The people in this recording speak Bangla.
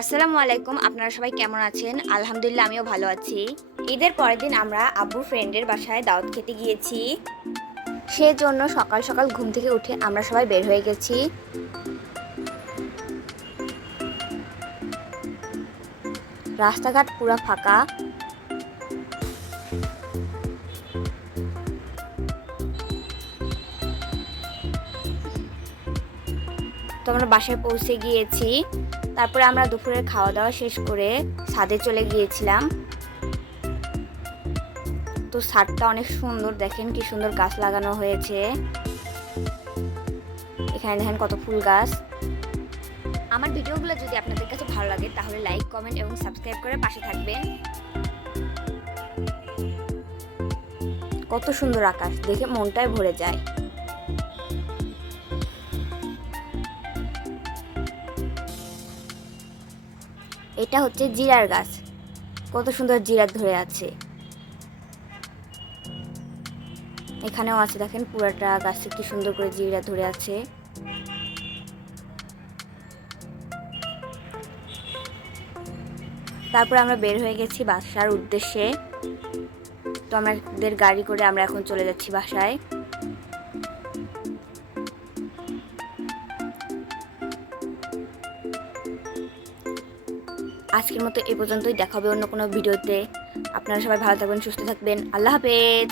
আসসালামু আলাইকুম। আপনারা সবাই কেমন আছেন? আলহামদুলিল্লাহ আমিও ভালো আছি। ঈদের পরের দিন আমরা আব্বুর ফ্রেন্ডের বাসায় দাওয়াত খেতে গিয়েছি। সেজন্য সকাল সকাল ঘুম থেকে উঠে আমরা সবাই বের হয়ে গেছি। রাস্তাঘাট পুরা ফাঁকা। তো আমরা বাসায় পৌঁছে গিয়েছি। তারপরে আমরা দুপুরের খাওয়া দাওয়া শেষ করে ছাদে চলে গিয়েছিলাম। তো ছাদটা অনেক সুন্দর, দেখেন কি সুন্দর গাছ লাগানো হয়েছে। এখানে দেখেন কত ফুল গাছ। আমার ভিডিওগুলো যদি আপনাদের কাছে ভালো লাগে তাহলে লাইক, কমেন্ট এবং সাবস্ক্রাইব করে পাশে থাকবেন। কত সুন্দর আকাশ, দেখে মনটাই ভরে যায়। এটা হচ্ছে জিরার গাছ, কত সুন্দর জিরা ধরে আছে। এখানেও আছে, দেখেন পুরাটা গাছে কি সুন্দর করে জিরা ধরে আছে। তারপর আমরা বের হয়ে গেছি বাসার উদ্দেশ্যে। তো আমাদের গাড়ি করে আমরা এখন চলে যাচ্ছি বাসায়। আজকের মতো এ পর্যন্তই, দেখা হবে অন্য কোনো ভিডিওতে। আপনারা সবাই ভালো থাকবেন, সুস্থ থাকবেন। আল্লাহ হাফেজ।